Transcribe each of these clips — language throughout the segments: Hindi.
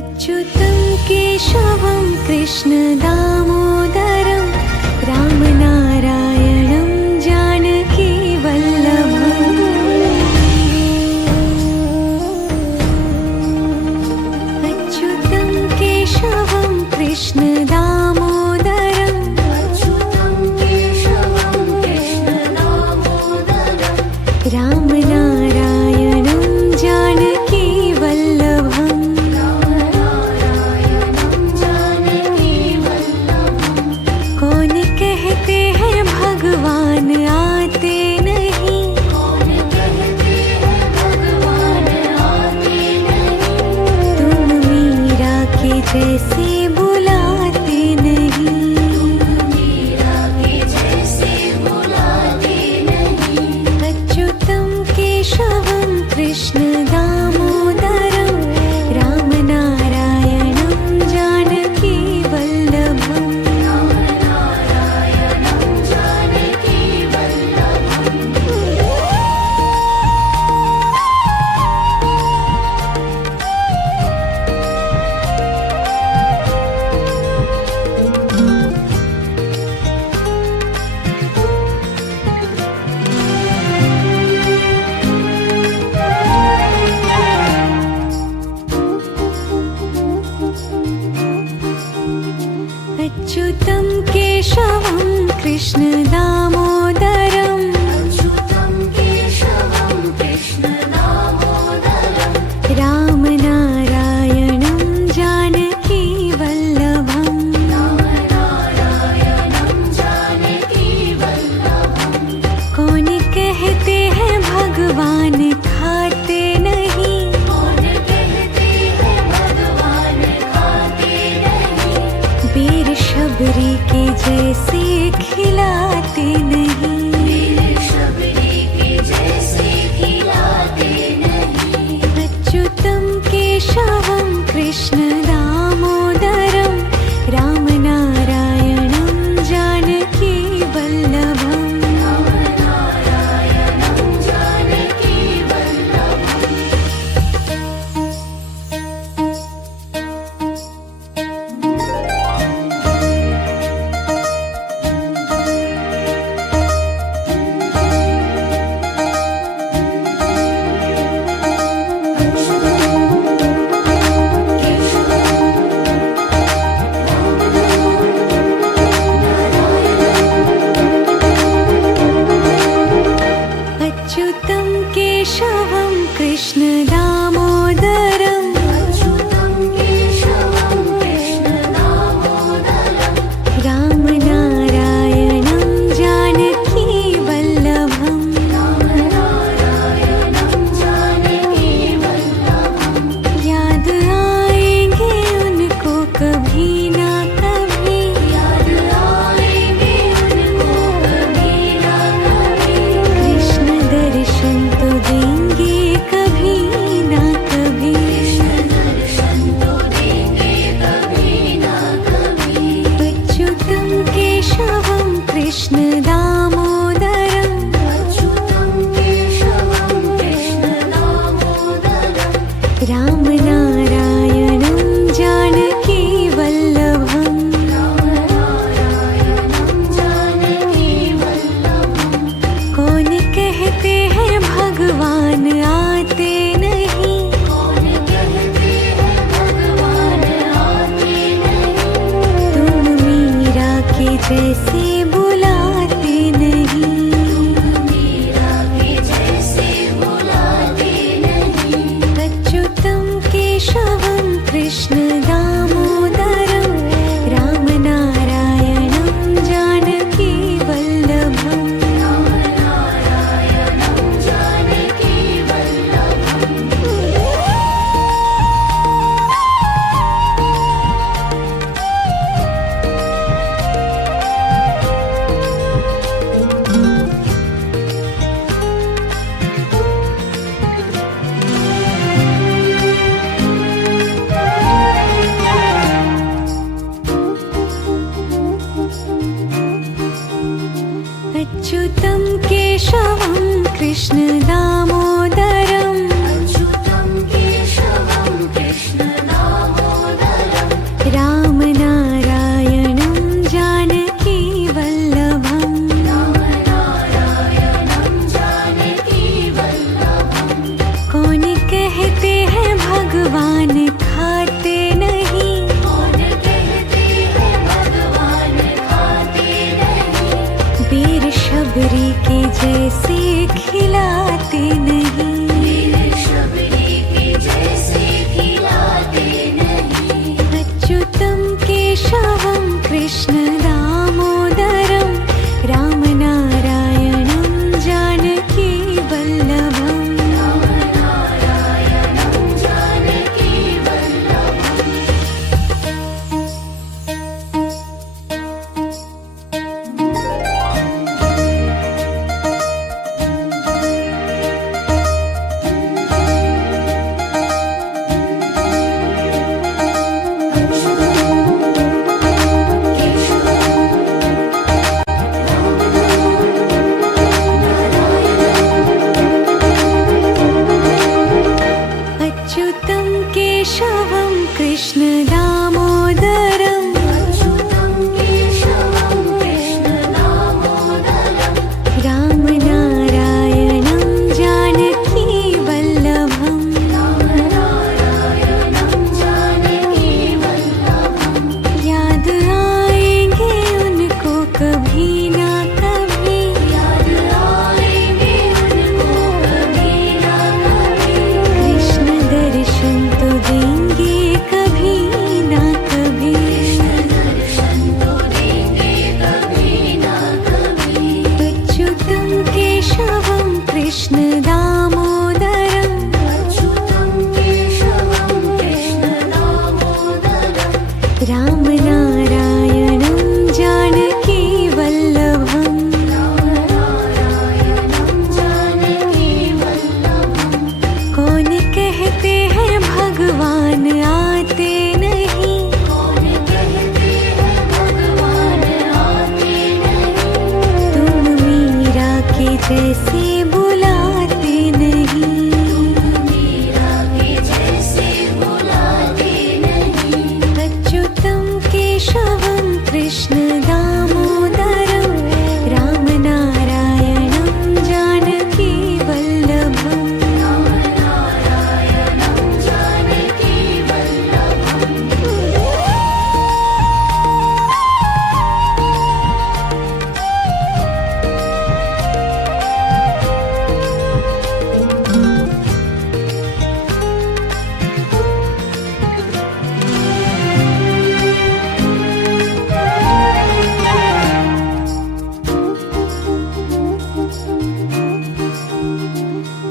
अच्युतं केशवं कृष्णदामोदरं रामनारायणं जानकीवल्लभम् अच्युतं केशवं कृष्णदामोदरं रामनारायणं जानकीवल्लभम् कौन कहते हैं भगवान आते नहीं, तुम मीरा के जैसे बुलाते नहीं, अच्युतं केशवं कृष्णदामोदरं रामनारायणं जानकीवल्लभम् अच्युतं केशवं कृष्णदामोदरं रामनारायणं जानकीवल्लभम् कौन कहते हैं भगवान खाते नहीं, बेर शबरी के जैसे खिलाते नहीं, अच्युतं केशवं कृष्णदामोदरं रामनारायणं जानकीवल्लभम् अच्युतं केशवं कृष्णदामोदरं रामनारायणं जानकीवल्लभम् याद आएंगे उनको कभी ना कभी, कृष्ण दर्शन तो देंगे कभी ना कभी, अच्युतं केशवं कृष्णदामोदरं रामनारायणं जानकीवल्लभम् कौन कहते हैं भगवान आते नहीं, तुम मीरा के जैसे बुलाते नहीं, अच्युतं केशवं कृष्णदामोदरं रामनारायणं जानकीवल्लभम् अच्युतं केशवं कृष्णदामोदरं अच्युतं केशवं कृष्णदामोदरं केशवं कृष्ण दामोदरं रामनारायणं जानकी वल्लभम् अच्युतं केशवं कृष्ण दामोदरं रामनारायणं जानकी वल्लभम् याद आएंगे उनको कभी ना कभी कृष्ण दर्शन तो देंगे कभी ना कभी अच्युतं केशवं कृष्ण दामोदरं रामनारायणं जानकी वल्लभम् कौन कहते हैं भगवान आते नहीं तुम मीरा के जैसे बुलाते नहीं अच्युतं केशवं कृष्ण दामोदरं रामनारायणं जानकी वल्लभम्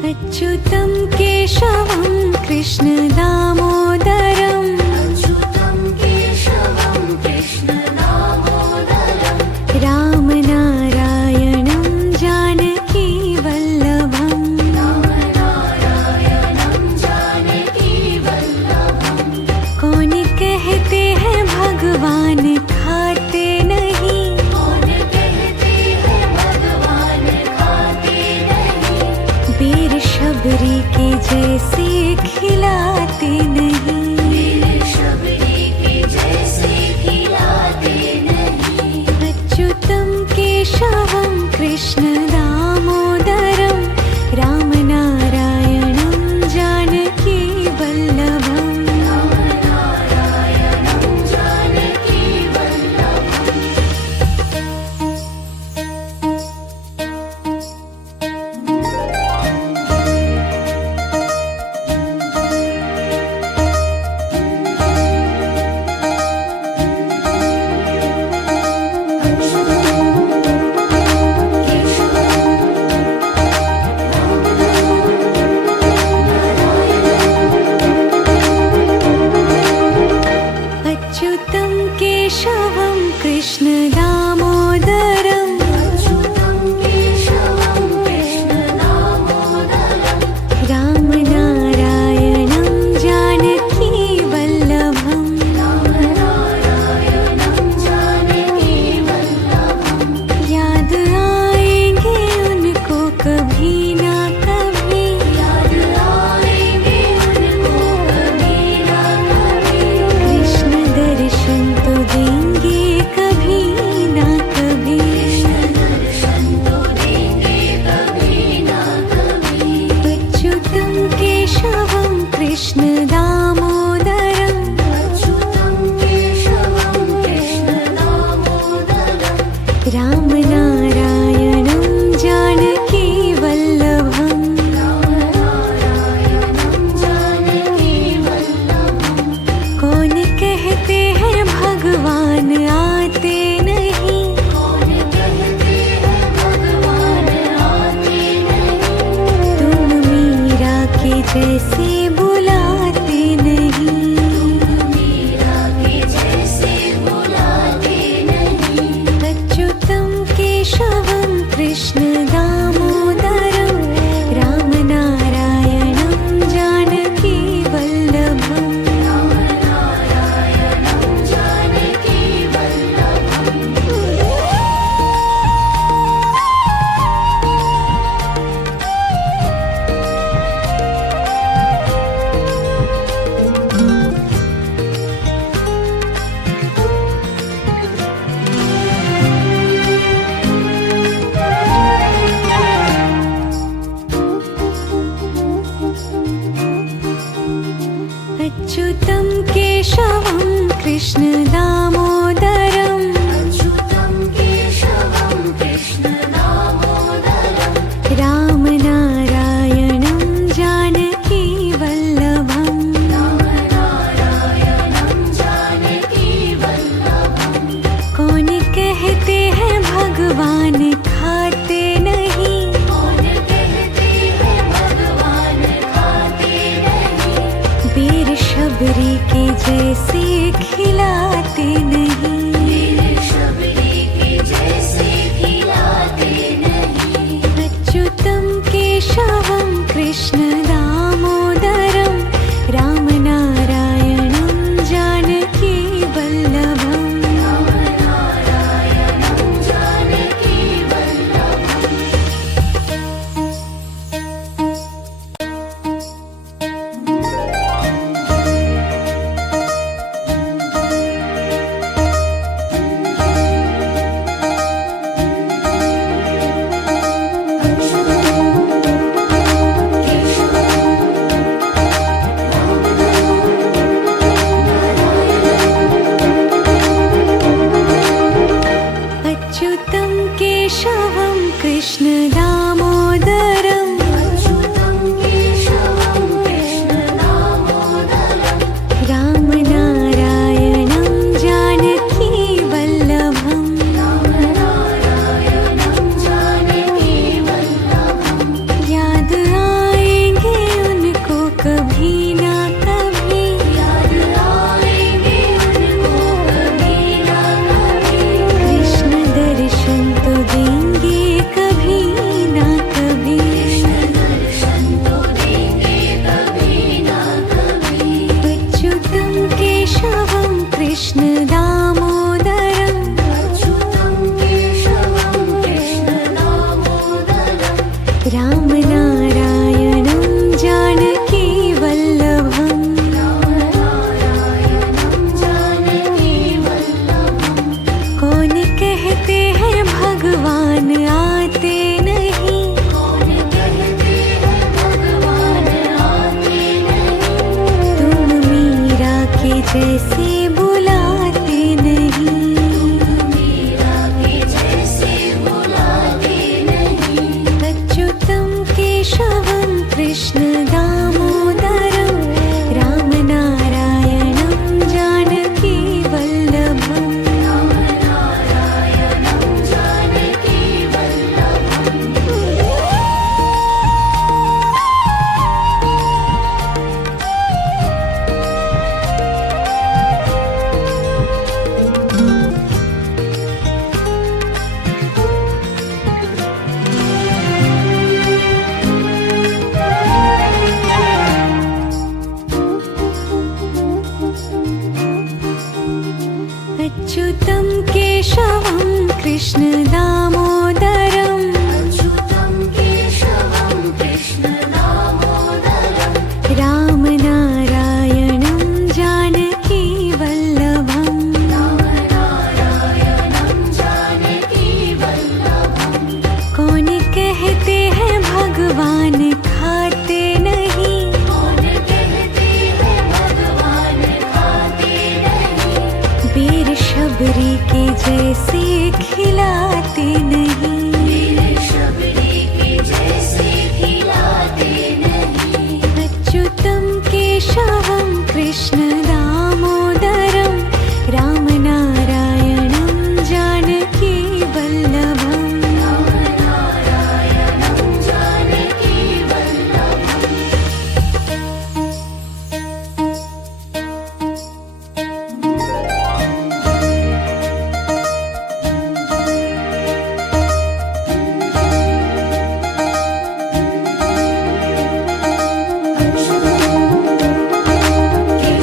अच्युतं केशवं कृष्ण दामोदरं रामनारायणं जानकी वल्लभम् कौन कहते हैं भगवान खाते नहीं वीर शबरी के जैसे खिलाते नहीं अच्युतं केशवं कृष्ण दामोदरं रामनारायणं जानकी वल्लभम् अच्युतं केशवं कृष्ण दामोदरं रामनारायणं जानकी वल्लभम् याद आएंगे उनको कभी ना कभी कृष्ण दर्शन तो देंगे कभी ना कभी अच्युतं केशवं कृष्ण दामोदरं रामनारायणं जानकी वल्लभम् कौन कहते हैं भगवान भगवान आते नहीं। कौन कहते हैं भगवान आते नहीं। तुम मीरा के जैसे बुलाते नहीं। तुम मीरा के जैसे बुलाते नहीं। अच्युतं केशवं कृष्ण दामोदरं रामनारायणं जानकी वल्लभम्। रामनारायणं जानकी वल्लभम्। अच्युतं केशवं कृष्ण दामोदरं अच्युतं केशवं कृष्ण दामोदरं। रामनारायणं जानकी वल्लभम्। रामनारायणं जानकी वल्लभम्। कौन कहते हैं भगवान खाते नहीं। कौन कहते हैं भगवान खाते नहीं। वीर शबरी के जैसे खिलाते नहीं। वीर शबरी के जैसे खिलाते नहीं। अच्युतं केशवं कृष्ण दामोदरं रामनारायणं जानकी वल्लभम्। रामनारायणं जानकी वल्लभम्। अच्युतं केशवं कृष्ण दामोदरं अच्युतं केशवं कृष्ण दामोदरं। रामनारायणं जानकी वल्लभम्। रामनारायणं जानकी वल्लभम्। याद आएंगे उनको कभी ना कभी। याद आएंगे उनको कभी ना कभी। कृष्ण दर्शन तो देंगे कभी ना कभी। कृष्ण दर्शन तो देंगे कभी ना कभी। अच्युतं केशवं कृष्ण दामोदरं अच्युतं केशवं कृष्ण दामोदरं। रामनारायणं जानकी वल्लभम्। रामनारायणं जानकी वल्लभम्। कौन कहते हैं भगवान आते नहीं। कौन कहते हैं भगवान आते नहीं। तुम मीरा के जैसे बुलाते नहीं। मीरा के जैसे बुलाते नहीं। अच्युतं केशवं कृष्ण दामोदरं रामनारायणं जानकी वल्लभम्। रामनारायणं जानकी वल्लभम्। अच्युतं केशवं कृष्ण दामोदरं अच्युतं केशवं कृष्ण दामोदरं। रामनारायणं जानकी वल्लभम्। रामनारायणं जानकी वल्लभम्। कौन कहते हैं भगवान खाते नहीं। कौन कहते हैं भगवान खाते नहीं। वीर शबरी के जैसे खिलाते नहीं। वीर शबरी के जैसे खिलाते नहीं। अच्युतं केशवं कृष्ण